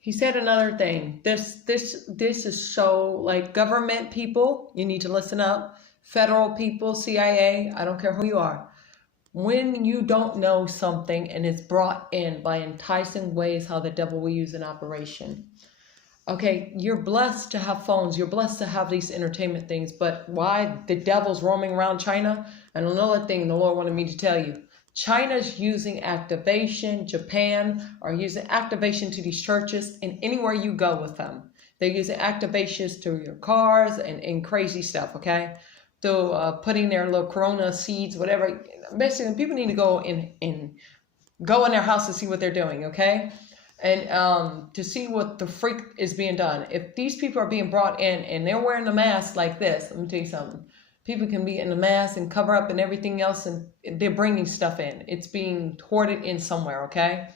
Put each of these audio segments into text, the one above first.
He said another thing. This is so, like, government people, you need to listen up. Federal people, CIA, I don't care who you are. When you don't know something and it's brought in by enticing ways how the devil will use an operation. Okay, you're blessed to have phones. You're blessed to have these entertainment things. But why the devil's roaming around China? And another thing the Lord wanted me to tell you. China's using activation. Japan are using activation to these churches and anywhere you go with them. They're using activations to your cars and crazy stuff, okay? So putting their little corona seeds, whatever. Basically, people need to go go in their house to see what they're doing, okay? And to see what the freak is being done. If these people are being brought in and they're wearing a mask like this, let me tell you something. People can be in a mask and cover up and everything else, and they're bringing stuff in. It's being hoarded in somewhere, okay?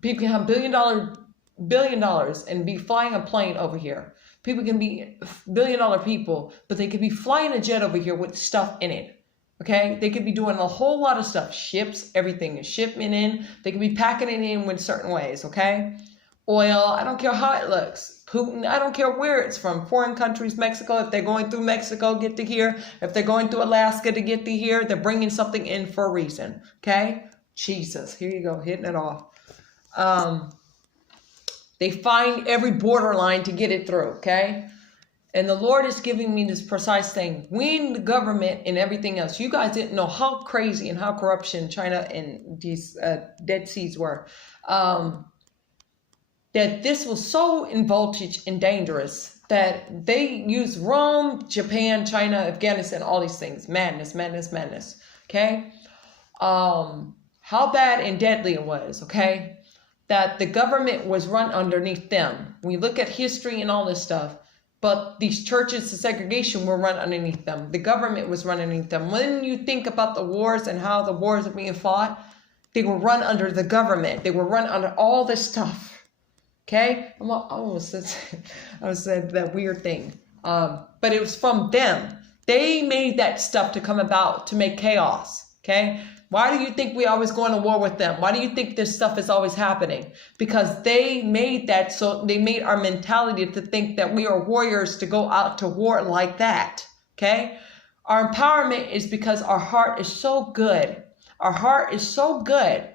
People can have billion dollars and be flying a plane over here. People can be billion-dollar people, but they could be flying a jet over here with stuff in it. Okay, they could be doing a whole lot of stuff, ships, everything, shipment in. They could be packing it in with certain ways, okay? Oil, I don't care how it looks. Putin, I don't care where it's from. Foreign countries, Mexico, if they're going through Mexico, get to here. If they're going through Alaska to get to here, they're bringing something in for a reason, okay? Jesus, here you go, hitting it off. They find every borderline to get it through, okay? And the Lord is giving me this precise thing. When the government and everything else, you guys didn't know how crazy and how corruption China and these Dead Seas were. That this was so in voltage and dangerous that they used Rome, Japan, China, Afghanistan, all these things. Madness, madness, madness. Okay? How bad and deadly it was, okay? That the government was run underneath them. We look at history and all this stuff. But these churches, the segregation, were run underneath them. The government was run underneath them. When you think about the wars and how the wars are being fought, they were run under the government. They were run under all this stuff. Okay? I almost said that weird thing. But it was from them. They made that stuff to come about to make chaos. Okay? Why do you think we always go into war with them? Why do you think this stuff is always happening? Because they made that, so they made our mentality to think that we are warriors to go out to war like that. Okay? Our empowerment is because our heart is so good. Our heart is so good.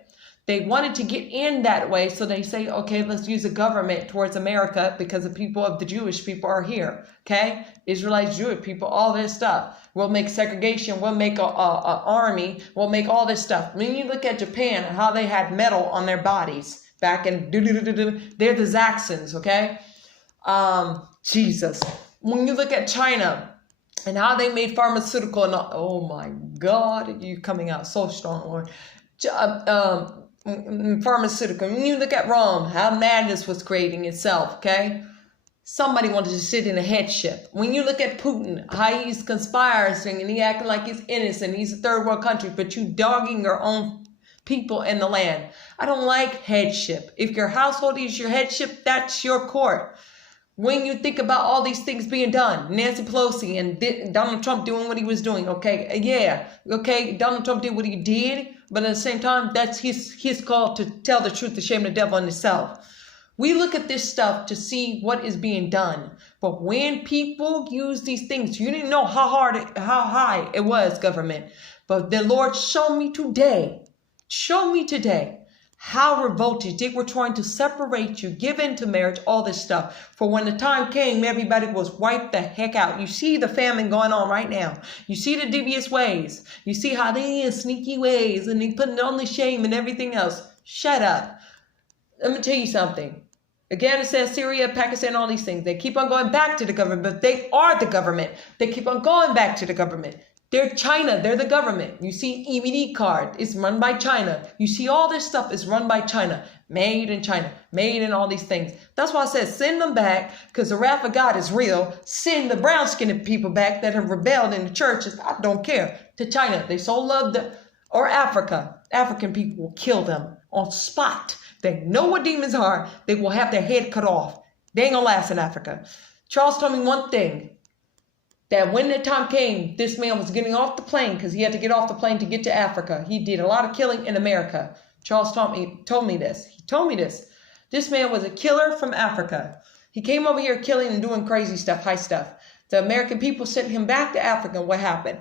They wanted to get in that way, so they say, okay, let's use a government towards America because the people of the Jewish people are here. Okay? Israelites, Jewish people, all this stuff. We'll make segregation. We'll make a army. We'll make all this stuff. When you look at Japan and how they had metal on their bodies back in, they're the Zaxxons, okay? Jesus. When you look at China and how they made pharmaceutical, and oh my God, you're coming out so strong, Lord. Pharmaceutical. When you look at Rome, how madness was creating itself, okay? Somebody wanted to sit in a headship. When you look at Putin, how he's conspiring and he acting like he's innocent, he's a third world country, but you dogging your own people in the land. I don't like headship. If your household is your headship, that's your court. When you think about all these things being done, Nancy Pelosi and Donald Trump doing what he was doing, okay, yeah, okay, Donald Trump did what he did, but at the same time, that's his call to tell the truth, to shame the devil in himself. We look at this stuff to see what is being done. But when people use these things, you didn't know how high it was, government. But the Lord showed me today, how revolted they were trying to separate you, give into marriage, all this stuff. For when the time came, everybody was wiped the heck out. You see the famine going on right now. You see the devious ways. You see how they in sneaky ways and they putting on the shame and everything else. Shut up. Let me tell you something. Afghanistan, Syria, Pakistan, all these things. They keep on going back to the government, but they are the government. They keep on going back to the government. They're China. They're the government. You see EBD card is run by China. You see all this stuff is run by China. Made in China. Made in all these things. That's why I said send them back because the wrath of God is real. Send the brown-skinned people back that have rebelled in the churches. I don't care. To China. They so love them. Or Africa. African people will kill them on spot. They know what demons are. They will have their head cut off. They ain't gonna last in Africa. Charles told me one thing. That when the time came, this man was getting off the plane because he had to get off the plane to get to Africa. He did a lot of killing in America. Charles told me this. He told me this. This man was a killer from Africa. He came over here killing and doing crazy stuff, high stuff. The American people sent him back to Africa. What happened?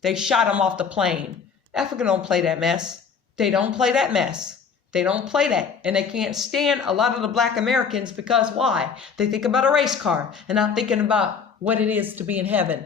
They shot him off the plane. Africa don't play that mess. They don't play that mess. They don't play that. And they can't stand a lot of the black Americans because why? They think about a race car and not thinking about what it is to be in heaven.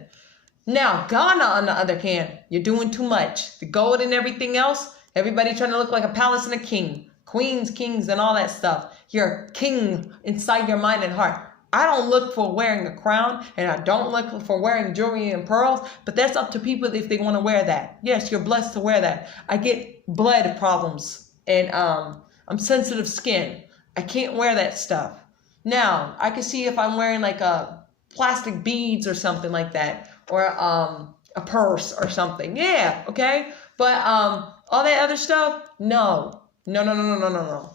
Now, Ghana, on the other hand, you're doing too much. The gold and everything else, everybody trying to look like a palace and a king. Queens, kings, and all that stuff. You're a king inside your mind and heart. I don't look for wearing a crown, and I don't look for wearing jewelry and pearls, but that's up to people if they want to wear that. Yes, you're blessed to wear that. I get blood problems, and I'm sensitive skin. I can't wear that stuff. Now, I can see if I'm wearing like a plastic beads or something like that, or a purse or something. Yeah, okay? But all that other stuff, no. No.